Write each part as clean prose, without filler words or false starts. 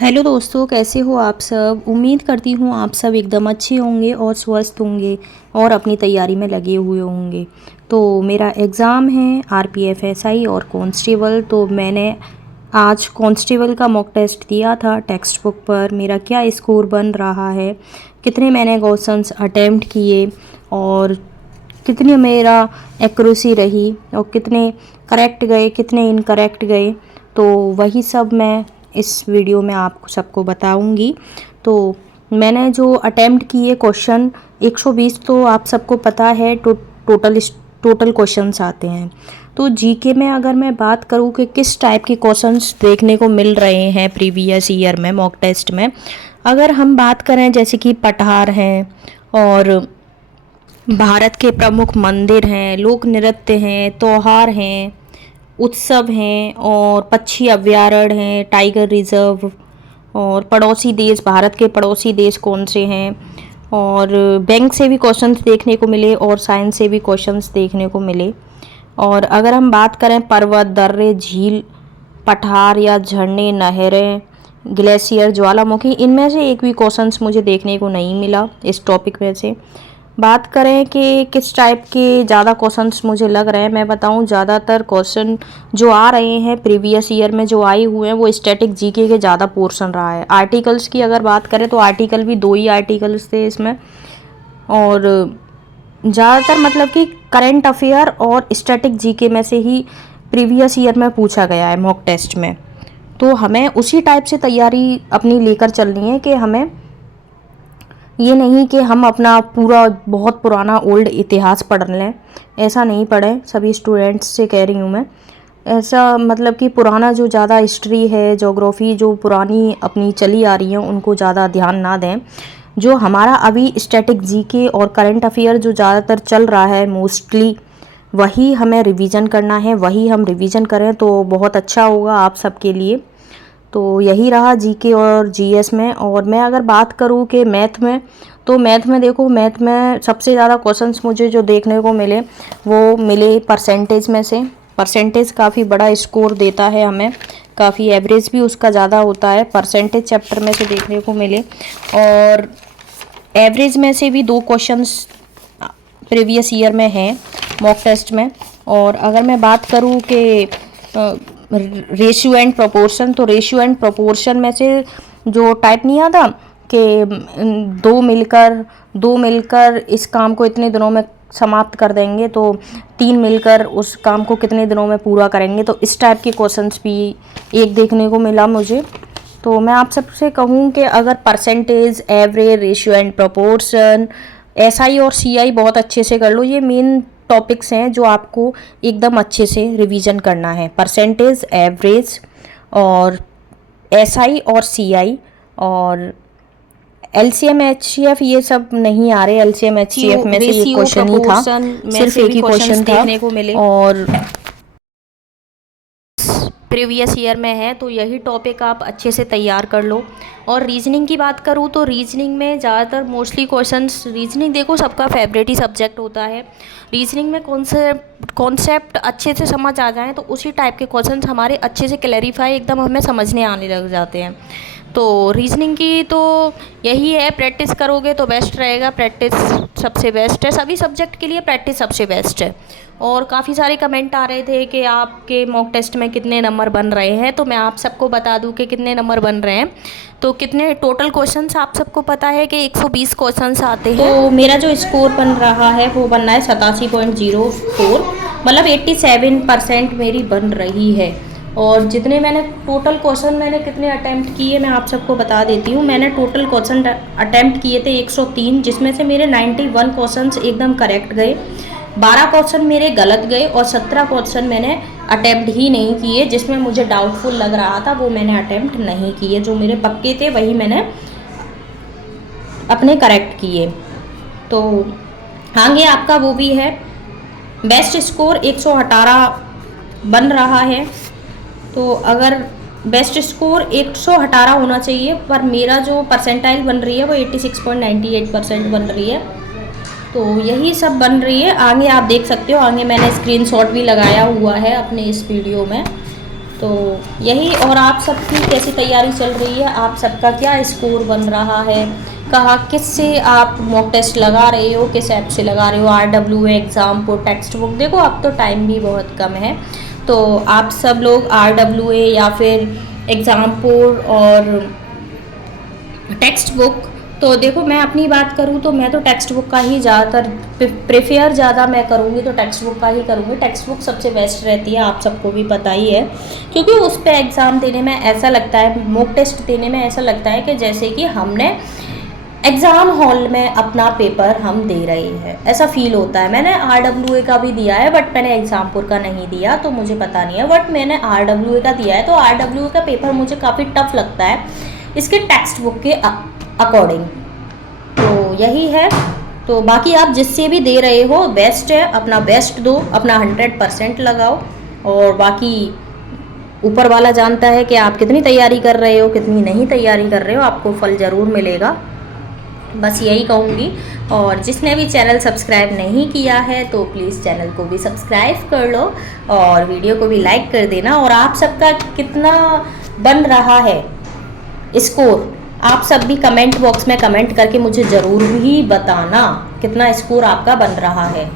Hello दोस्तों, कैसे हो आप सब। उम्मीद करती हूँ आप सब एकदम अच्छे होंगे और स्वस्थ होंगे और अपनी तैयारी में लगे हुए होंगे। तो मेरा एग्ज़ाम है आरपीएफ एसआई और कांस्टेबल। तो मैंने आज कांस्टेबल का मॉक टेस्ट दिया था टेक्स्ट बुक पर। मेरा क्या स्कोर बन रहा है, कितने मैंने क्वेश्चंस अटेम्प्ट किए और कितनी मेरा एक्यूरेसी रही और कितने करेक्ट गए कितने इनकरेक्ट गए, तो वही सब मैं इस वीडियो में आपको सबको बताऊंगी। तो मैंने जो अटेम्प्ट किए क्वेश्चन 120, तो आप सबको पता है टोटल क्वेश्चंस आते हैं। तो जीके में अगर मैं बात करूँ कि किस टाइप के क्वेश्चंस देखने को मिल रहे हैं प्रीवियस ईयर में मॉक टेस्ट में, अगर हम बात करें जैसे कि पठार हैं और भारत के प्रमुख मंदिर हैं, लोक नृत्य हैं, त्योहार हैं, उत्सव हैं और पक्षी अभयारण्य हैं, टाइगर रिजर्व, और पड़ोसी देश, भारत के पड़ोसी देश कौन से हैं, और बैंक से भी क्वेश्चंस देखने को मिले और साइंस से भी क्वेश्चंस देखने को मिले। और अगर हम बात करें पर्वत, दर्रे, झील, पठार या झरने, नहरें, ग्लेशियर, ज्वालामुखी, इनमें से एक भी क्वेश्चंस मुझे देखने को नहीं मिला इस टॉपिक में से। बात करें कि किस टाइप के ज़्यादा क्वेश्चंस मुझे लग रहे हैं, मैं बताऊं ज़्यादातर क्वेश्चन जो आ रहे हैं प्रीवियस ईयर में जो आए हुए हैं वो स्टैटिक जीके के ज़्यादा पोर्शन रहा है। आर्टिकल्स की अगर बात करें तो आर्टिकल भी 2 ही आर्टिकल्स थे इसमें, और ज़्यादातर मतलब कि करंट अफेयर और स्टैटिक जीके में से ही प्रीवियस ईयर में पूछा गया है मॉक टेस्ट में। तो हमें उसी टाइप से तैयारी अपनी लेकर चलनी है कि हमें ये नहीं कि हम अपना पूरा बहुत पुराना ओल्ड इतिहास पढ़ लें, ऐसा नहीं पढ़ें। सभी स्टूडेंट्स से कह रही हूँ मैं, ऐसा मतलब कि पुराना जो ज़्यादा हिस्ट्री है, ज्योग्राफी जो पुरानी अपनी चली आ रही है उनको ज़्यादा ध्यान ना दें। जो हमारा अभी स्टैटिक जीके और करंट अफेयर जो ज़्यादातर चल रहा है मोस्टली, वही हमें रिवीजन करना है। वही हम रिवीजन करें तो बहुत अच्छा होगा आप सबके लिए। तो यही रहा जीके और जीएस में। और मैं अगर बात करूँ कि मैथ में, तो मैथ में देखो, मैथ में सबसे ज़्यादा क्वेश्चंस मुझे जो देखने को मिले वो मिले परसेंटेज में से। परसेंटेज काफ़ी बड़ा स्कोर देता है हमें, काफ़ी एवरेज भी उसका ज़्यादा होता है। परसेंटेज चैप्टर में से देखने को मिले और एवरेज में से भी 2 क्वेश्चंस प्रीवियस ईयर में हैं मॉक टेस्ट में। और अगर मैं बात करूँ कि रेशियो एंड प्रोपोर्शन, तो रेशियो एंड प्रोपोर्शन में से जो टाइप नहीं आता कि दो मिलकर इस काम को इतने दिनों में समाप्त कर देंगे, तो 3 मिलकर उस काम को कितने दिनों में पूरा करेंगे, तो इस टाइप के क्वेश्चंस भी एक देखने को मिला मुझे। तो मैं आप सबसे कहूँ कि अगर percentage, average, ratio and proportion, SI और सीआई बहुत अच्छे से कर लो। ये मेन टॉपिक्स हैं जो आपको एकदम अच्छे से रिवीजन करना है। परसेंटेज, एवरेज और एसआई और सीआई, और एलसीएम एचसीएफ ये सब नहीं आ रहे। एलसीएम एचसीएफ में से ये क्वेश्चन ही था, सिर्फ एक ही क्वेश्चन देखने को मिले और प्रीवियस ईयर में है। तो यही टॉपिक आप अच्छे से तैयार कर लो। और रीजनिंग की बात करूँ तो रीजनिंग में ज़्यादातर मोस्टली क्वेश्चंस, रीजनिंग देखो सबका फेवरेट ही सब्जेक्ट होता है। रीजनिंग में कॉन्सेप्ट अच्छे से समझ आ जाएं तो उसी टाइप के क्वेश्चंस हमारे अच्छे से क्लैरिफाई एकदम हमें समझने आने लग जाते हैं। तो रीजनिंग की तो यही है, प्रैक्टिस करोगे तो बेस्ट रहेगा। प्रैक्टिस सबसे बेस्ट है, सभी सब्जेक्ट के लिए प्रैक्टिस सबसे बेस्ट है। और काफ़ी सारे कमेंट आ रहे थे कि आपके मॉक टेस्ट में कितने नंबर बन रहे हैं, तो मैं आप सबको बता दूं कि कितने नंबर बन रहे हैं। तो कितने टोटल क्वेश्चंस आप सबको पता है कि 120 क्वेश्चंस आते हैं। तो मेरा जो स्कोर बन रहा है वो बनना है 87.04, मतलब 87% मेरी बन रही है। और जितने मैंने टोटल क्वेश्चन मैंने कितने अटैम्प्ट किए मैं आप सबको बता देती हूँ। मैंने टोटल क्वेश्चन अटैम्प्ट किए थे 103, जिसमें से मेरे 91 क्वेश्चंस एकदम करेक्ट गए, 12 क्वेश्चन मेरे गलत गए और 17 क्वेश्चन मैंने अटैम्प्ट ही नहीं किए। जिसमें मुझे डाउटफुल लग रहा था वो मैंने अटैम्प्ट नहीं किए, जो मेरे पक्के थे वही मैंने अपने करेक्ट किए। तो आगे आपका वो भी है, बेस्ट स्कोर 118 बन रहा है। तो अगर बेस्ट स्कोर 118 होना चाहिए, पर मेरा जो परसेंटाइल बन रही है वो 86.98% बन रही है। तो यही सब बन रही है। आगे आप देख सकते हो, आगे मैंने स्क्रीनशॉट भी लगाया हुआ है अपने इस वीडियो में। तो यही, और आप सबकी कैसी तैयारी चल रही है, आप सबका क्या स्कोर बन रहा है, कहाँ किससे आप मॉक टेस्ट लगा रहे हो, किस ऐप से लगा रहे हो, RWA एग्ज़ामपुर, टेक्स्ट बुक। देखो अब तो टाइम भी बहुत कम है, तो आप सब लोग RWA या फिर एग्ज़ामपुर और टेक्स्ट बुक। तो देखो मैं अपनी बात करूँ तो मैं तो टेक्स्ट बुक का ही ज़्यादातर प्रेफर ज़्यादा मैं करूँगी, तो टेक्स्ट बुक का ही करूँगी। टेक्स्ट बुक सबसे बेस्ट रहती है, आप सबको भी पता ही है, क्योंकि उस पर एग्ज़ाम देने में ऐसा लगता है, मॉक टेस्ट देने में ऐसा लगता है कि जैसे कि हमने एग्ज़ाम हॉल में अपना पेपर हम दे रहे हैं, ऐसा फील होता है। मैंने RWA का भी दिया है, बट मैंने एग्ज़ामपुर का नहीं दिया, तो मुझे पता नहीं है, बट मैंने RWA का दिया है। तो RWA का पेपर मुझे काफ़ी टफ लगता है इसके टेक्स्ट बुक के अकॉर्डिंग। तो यही है। तो बाकी आप जिससे भी दे रहे हो बेस्ट है, अपना बेस्ट दो, अपना 100% लगाओ, और बाकी ऊपर वाला जानता है कि आप कितनी तैयारी कर रहे हो, कितनी नहीं तैयारी कर रहे हो, आपको फल ज़रूर मिलेगा। बस यही कहूँगी। और जिसने भी चैनल सब्सक्राइब नहीं किया है तो प्लीज़ चैनल को भी सब्सक्राइब कर लो और वीडियो को भी लाइक कर देना। और आप सबका कितना बन रहा है स्कोर, आप सब भी कमेंट बॉक्स में कमेंट करके मुझे ज़रूर ही बताना कितना स्कोर आपका बन रहा है।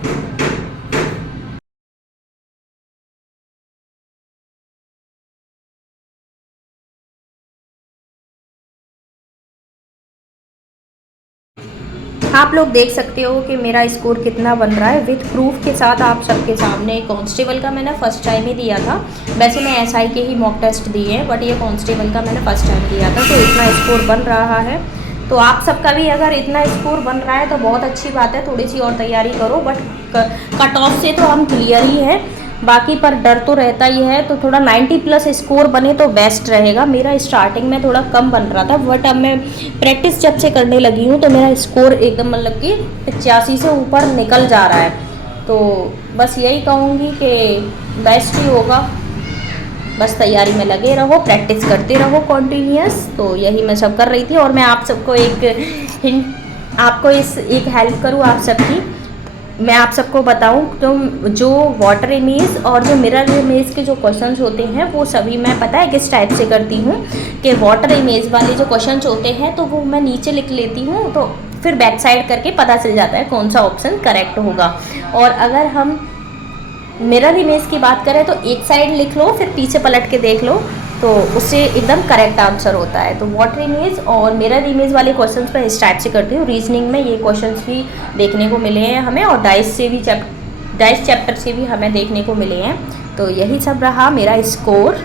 आप लोग देख सकते हो कि मेरा स्कोर कितना बन रहा है विथ प्रूफ के साथ आप सबके सामने। कांस्टेबल का मैंने फ़र्स्ट टाइम ही दिया था, वैसे मैं SI के ही मॉक टेस्ट दिए हैं, बट ये कांस्टेबल का मैंने फ़र्स्ट टाइम दिया था, तो इतना स्कोर बन रहा है। तो आप सबका भी अगर इतना स्कोर बन रहा है तो बहुत अच्छी बात है, थोड़ी सी और तैयारी करो, बट कट ऑफ से तो हम क्लियर ही हैं, बाकी पर डर तो रहता ही है। तो थोड़ा 90+ स्कोर बने तो बेस्ट रहेगा। मेरा स्टार्टिंग में थोड़ा कम बन रहा था, बट अब मैं प्रैक्टिस जब से करने लगी हूँ तो मेरा स्कोर एकदम मतलब कि 85 से ऊपर निकल जा रहा है। तो बस यही कहूँगी कि बेस्ट ही होगा, बस तैयारी में लगे रहो, प्रैक्टिस करते रहो कंटिन्यूअस। तो यही मैं सब कर रही थी। और मैं आप सबको एक हिंट, आपको एक हेल्प करूँ आप सबकी, मैं आप सबको बताऊं तो जो वाटर इमेज और जो मिरर इमेज के जो क्वेश्चंस होते हैं वो सभी मैं पता है किस टाइप से करती हूँ कि वाटर इमेज वाले जो क्वेश्चंस होते हैं तो वो मैं नीचे लिख लेती हूँ, तो फिर बैक साइड करके पता चल जाता है कौन सा ऑप्शन करेक्ट होगा। और अगर हम मिरर इमेज की बात करें तो एक साइड लिख लो फिर पीछे पलट के देख लो, तो उससे एकदम करेक्ट आंसर होता है। तो वाटर इमेज और मिरर इमेज वाले क्वेश्चंस मैं इस टाइप से करती हूँ। रीजनिंग में ये क्वेश्चंस भी देखने को मिले हैं हमें, और डाइस चैप्टर से भी हमें देखने को मिले हैं। तो यही सब रहा मेरा स्कोर।